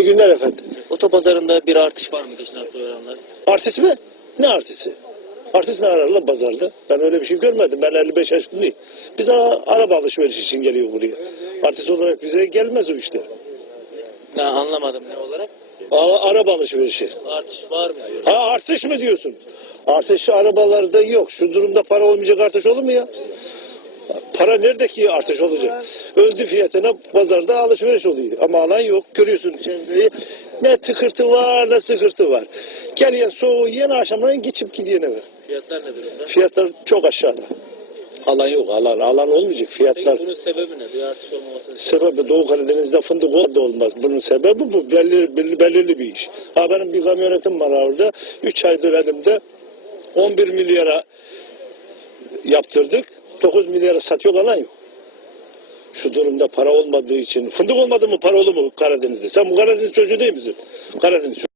İyi günler efendim. Otopazarında bir artış var mı geçen hafta oranlar? Artist mi? Ne artisti? Artist ne arar lan pazarda? Ben öyle bir şey görmedim. Ben 55 yaşındayım. Biz a- araba alışveriş için geliyor buraya. Artist olarak bize gelmez o işler. Ya anlamadım ne olarak? A- araba alışverişi. Artış var mı diyor. Ha artış mı diyorsun? Artış arabalarda yok. Şu durumda para olmayacak artış olur mu ya? Para nerede ki artış olacak? Öldü fiyatına pazarda alışveriş oluyor. Ama alan yok. Görüyorsun çevreyi. Ne tıkırtı var ne sıkırtı var. Gel soğuğu yiyen akşamdan geçip gidiyor eve. Fiyatlar ne durumda? Fiyatlar çok aşağıda. Alan yok. Alan, alan olmayacak. Fiyatlar. Peki bunun sebebi ne? Bir artış olmamasının Sebebi Doğu Karadeniz'de fındık ol- da olmaz. Bunun sebebi bu. Belirli, belirli, belirli bir iş. Ha benim bir kamyonetim var orada. 3 aydır elimde 11 milyara yaptırdık. 9 milyara satıyor alan yok. Şu durumda para olmadığı için. Fındık olmadı mı para olur mu Karadeniz'de? Sen bu Karadeniz çocuğu değil misin? Karadeniz çocuğu.